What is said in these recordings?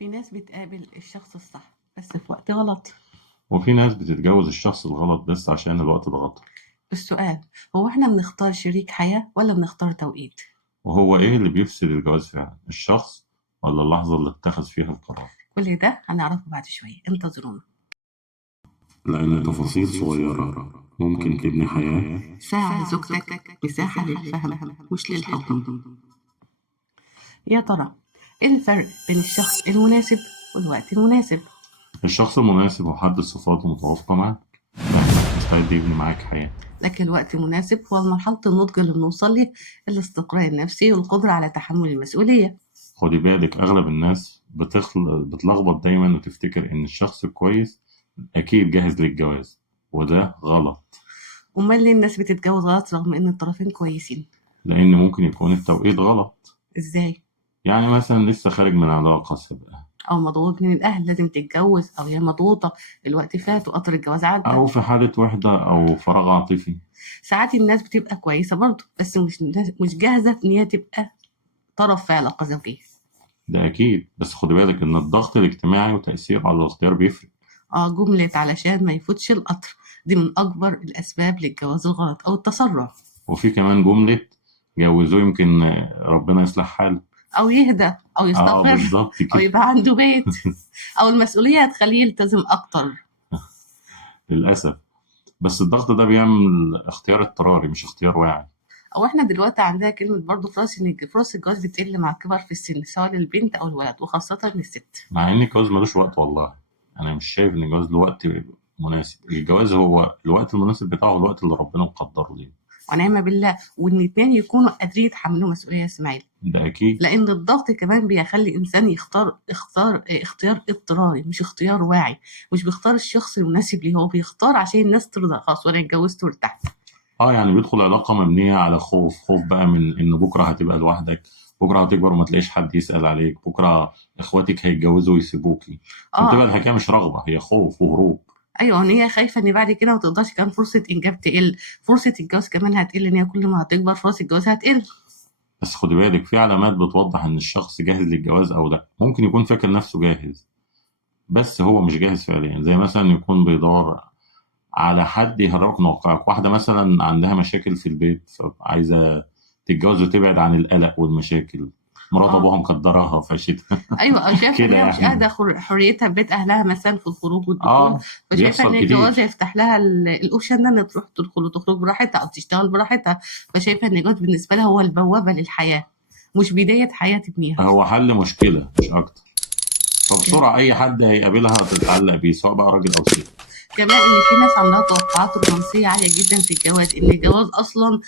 في ناس بتقابل الشخص الصح بس في وقت غلط. وفي ناس بتتجوز الشخص الغلط بس عشان الوقت ضغط. السؤال هو احنا بنختار شريك حياة ولا بنختار توقيت؟ وهو إيه اللي بيفسد الجواز فعلا، الشخص ولا اللحظة اللي اتخذ فيها القرار؟ كل ده هنعرفه بعد شوية، انتظرونا. لأن تفاصيل صغيرة ممكن تبني حياة. ساعة زوجتك مساحة للفهم مش للحكم. يا ترى ايه الفرق بين الشخص المناسب والوقت المناسب؟ الشخص المناسب هو حد صفاته متوافقة معاك، فاهمك، مستعد يبني معاك حياة. لكن الوقت المناسب هو مرحلة النضج اللي بنوصل ليه، الاستقرار النفسي والقدرة على تحمل المسؤولية. خدي بالك، أغلب الناس بتلخبط دايما وتفتكر إن الشخص الكويس أكيد جاهز للجواز، وده غلط. أمال ليه الناس بتتجوز غلط رغم إن الطرفين كويسين؟ لأن ممكن يكون التوقيت غلط. إزاي؟ يعني مثلا لسه خارج من علاقة سابقة، أو مضغوط من الأهل لازم تتجوز، أو هي مضغوطة الوقت فات وقطر الجواز عدى. أو في حالة وحدة أو فراغ عاطفي. ساعات الناس بتبقى كويسة برضه بس مش جاهزة إن هي تبقى طرف في علاقة زوجية. ده أكيد، بس خدي بالك إن الضغط الاجتماعي وتأثيره على الاختيار بيفرق. جملة علشان ما يفوتش القطر دي من أكبر الأسباب للجواز الغلط أو التسرع. وفي كمان جملة جوزوه يمكن ربنا يصلح حاله. أو يهدى أو يستقر بالظبط أو كده. يبقى عنده بيت أو المسؤولية هتخليه يلتزم أكتر. للأسف، بس الضغط ده بيعمل اختيار اضطراري مش اختيار واعي. أو إحنا دلوقتي عندنا كلمة برضه فرص الجواز بتقل مع الكبر في السن سواء للبنت أو الولد وخاصة للست. مع إن الجواز ملوش وقت، والله أنا مش شايف إن الجواز له وقت مناسب. الجواز هو الوقت المناسب بتاعه، الوقت اللي ربنا مقدره ليه. ونعم بالله، وإن اتنين يكونوا قادرين يتحملوا مسؤولية يا إسماعيل. ده أكيد. لأن الضغط كمان بيخلي الإنسان اختيار اضطراري مش اختيار واعي. مش بيختار الشخص المناسب ليه، هو بيختار عشان الناس ترضى، خلاص وأنا اتجوزت وارتحت. يعني بيدخل علاقة مبنية على خوف بقى من إن بكرة هتبقى لوحدك، بكرة هتكبر وما تلاقيش حد يسأل عليك، بكرة إخواتك هيتجوزوا ويسيبوكي. فبتبقى اه الحكاية مش رغبة، هي خوف وهروب. ايوه، ان هي خايفه ان بعد كده ما تقدرش، كمان فرصه انجاب تقل، فرصه الجواز كمان هتقل، ان هي كل ما هتكبر فرص الجواز هتقل. بس خدي بالك، في علامات بتوضح إن الشخص جاهز للجواز أو لأ. ممكن يكون فاكر نفسه جاهز بس هو مش جاهز فعليا، زي مثلا يكون بيدور على حد يهربك من واقعك. واحدة مثلا عندها مشاكل في البيت فعايزة تتجوز وتبعد عن القلق والمشاكل، مرات اه أبوها مقدراها فشتها. ايوه، او شايفه ان كده هي مش يعني. قاعده حريتها في بيت اهلها مثلا في الخروج والدخول. فشايفه ان بيحصل الجواز كتير. هيفتح لها الاوبشن ده ان تروح تدخل وتخرج براحتها او تشتغل براحتها. فشايفه ان الجواز بالنسبه لها هو البوابه للحياه، مش بدايه حياه تبنيها. هو حل مشكلة مش أكتر، فبسرعة أي حد هيقابلها تتعلق بيه سواء بقى راجل أو ست. كمان ان في ناس عندها توقعات رومانسيه عاليه جدا في الجواز، ان الجواز اصلا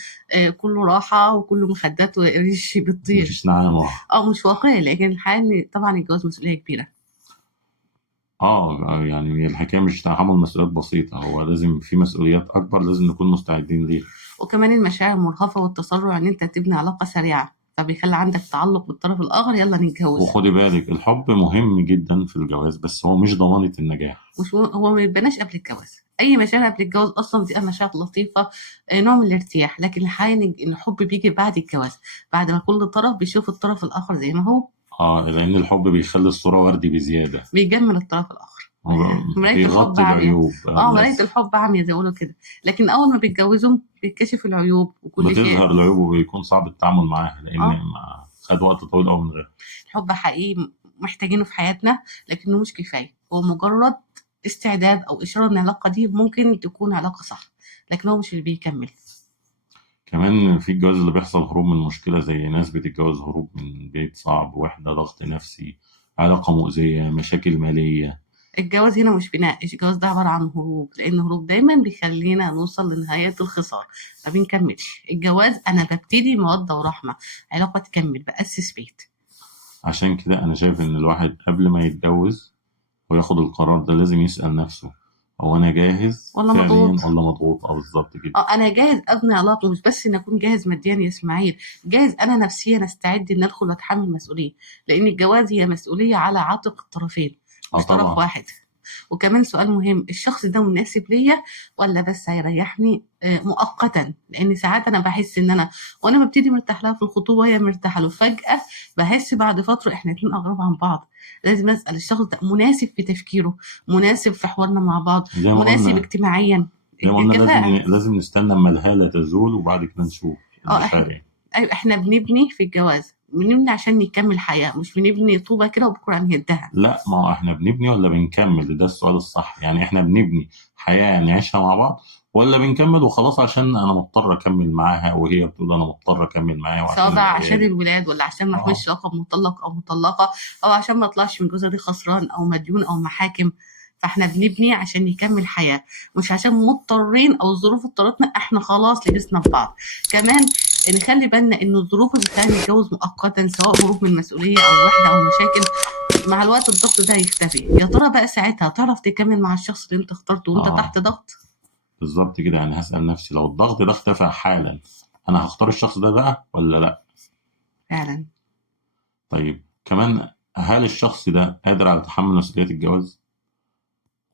كله راحه وكله مخدات وقريش بتطير. مفيش نعامة. مش واقعي، لكن الحقيقه ان طبعا الجواز مسؤوليه كبيره. يعني الحكاية مش تحمل مسؤوليات بسيطة، هو لازم في مسؤوليات أكبر لازم نكون مستعدين ليها. وكمان المشاعر المرهفه والتسرع ان انت تبني علاقه سريعه فبيخلي عندك تعلق بالطرف الاخر، يلا نتجوز. وخدي بالك، الحب مهم جدا في الجواز بس هو مش ضمانة النجاح. مش هو ما يتبناش قبل الجواز. اي مشاعر قبل الجواز اصلا بتبقى مشاعر لطيفه، نوع من الارتياح، لكن الحقيقه إن الحب بيجي بعد الجواز، بعد ما كل طرف بيشوف الطرف الاخر زي ما هو. لأن الحب بيخلي الصورة وردي بزيادة. بيجمل الطرف الاخر. مرايه الحب بيغطي عاميه. العيوب مرايه للأسف. الحب عاميه زي ما بيقولوا كده. لكن اول ما بيتجوزوا بيتكشف العيوب وكل شيء. بتظهر العيوب وبيكون صعب التعامل معاها لأن اه خد وقت طويل أوي من غيرها. الحب حقيقي محتاجينه في حياتنا، لكنه مش كفايه، هو مجرد استعداد او اشاره ان العلاقه دي ممكن تكون علاقه صح، لكن هو مش اللي بيكمل. كمان في الجواز اللي بيحصل هروب من مشكلة، زي ناس بتتجوز هروب من بيت صعب، وحدة، ضغط نفسي، علاقة مؤذية، مشاكل مالية. الجواز هنا مش بناء، الجواز ده عبارة عن هروب، لأن الهروب دايما بيخلينا نوصل لنهاية الخسارة، ما بنكملش. الجواز أنا ببتدي مودة ورحمة، علاقة تكمل، بأسس بيت. عشان كده أنا شايف إن الواحد قبل ما يتجوز وياخد القرار ده لازم يسأل نفسه، هو أنا جاهز ولا فعليا مضغوط. ولا مضغوط؟ بالظبط كده. أنا جاهز أبني علاقة، مش بس إن أكون جاهز ماديا يا إسماعيل، جاهز أنا نفسيا أستعد إن أدخل وأتحمل مسؤولية، لأن الجواز هي مسؤولية على عاتق الطرفين مش طرف طبعا. واحد. وكمان سؤال مهم، الشخص ده مناسب ليا ولا بس هيريحني مؤقتا؟ لان ساعات انا بحس ان انا وانا ببتدي مرتاح لها في الخطوبه وهي مرتاحه له، فجاه بحس بعد فتره احنا اتنين اغراب عن بعض. لازم اسال الشخص ده مناسب في تفكيره، مناسب في حوارنا مع بعض، زي ما مناسب قلنا اجتماعيا. زي ما قلنا الكفاءه. لازم نستنى اما الهالة تزول وبعد كده نشوف اه احنا، المشاعر ايه. ايوه احنا بنبني في الجواز، بنبني عشان نكمل حياه، مش بنبني طوبه كده وبكره نهدها. لا، ما هو احنا بنبني ولا بنكمل؟ ده السؤال الصح. يعني احنا بنبني حياة نعيشها مع بعض، ولا بنكمل وخلاص عشان انا مضطر اكمل معاها وهي بتقول انا مضطر اكمل معاها سواء وعشان بقى عشان العيال. الولاد ولا عشان ما اه، احملش لقب مطلق او مطلقه، او عشان ما اطلعش من الجوازه دي خسران او مديون او محاكم. فاحنا بنبني عشان نكمل حياه، مش عشان مضطرين او الظروف اضطرتنا احنا خلاص لبسنا في بعض. كمان نخلي بالنا ان الظروف اللي بتخلينا نتجوز مؤقتا، سواء هروب من مسؤوليه او وحده او مشاكل، مع الوقت الضغط ده هيختفي. يا ترى بقى ساعتها تعرف تكمل مع الشخص اللي انت اخترته وانت اه، تحت ضغط؟ بالظبط كده. يعني هسأل نفسي لو الضغط ده اختفى حالا، انا هختار الشخص ده بقى ولا لا؟ فعلا. طيب كمان، هل الشخص ده قادر على تحمل مسؤوليات الجواز؟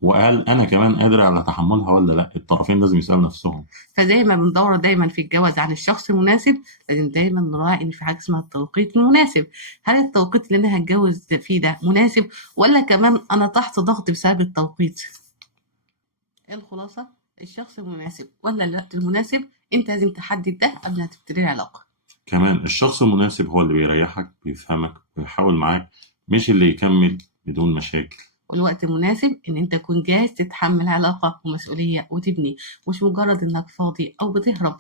وهل انا كمان قادر على تحملها ولا لا؟ الطرفين لازم يسألوا نفسهم. فزي ما بندور دايما في الجواز عن الشخص المناسب، لازم دايما نراعي ان في حاجه اسمها التوقيت المناسب. هل التوقيت اللي انا هتجوز فيه ده مناسب، ولا كمان انا تحت ضغط بسبب التوقيت؟ ايه الخلاصه؟ الشخص المناسب ولا الوقت المناسب، انت لازم تحدد ده قبل ما تبتدي العلاقه. كمان الشخص المناسب هو اللي بيريحك، بيفهمك ويحاول معاك، مش اللي يكمل بدون مشاكل. والوقت المناسب ان انت تكون جاهز تتحمل علاقه ومسؤوليه وتبني، مش مجرد انك فاضي او بتهرب.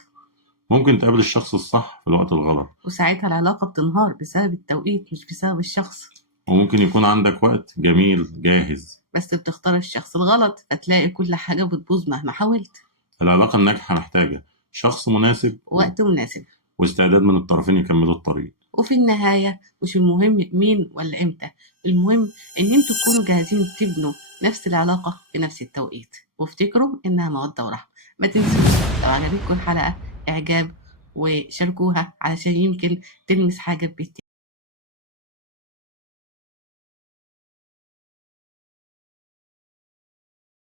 ممكن تقابل الشخص الصح في الوقت الغلط، وساعتها العلاقه بتنهار بسبب التوقيت مش بسبب الشخص. وممكن يكون عندك وقت جميل جاهز. بس بتختار الشخص الغلط فتلاقي كل حاجة بتبوظ مهما حاولت. العلاقة الناجحة محتاجة شخص مناسب وقت مناسب. واستعداد من الطرفين يكملوا الطريق. وفي النهاية مش المهم مين ولا امتى، المهم ان انتوا تكونوا جاهزين تبنوا نفس العلاقة في نفس التوقيت، وافتكروا انها مودة ورحمة. ما تنسوش لو عجبتكم الحلقة اعجاب وشاركوها علشان يمكن تلمس حاجة بيت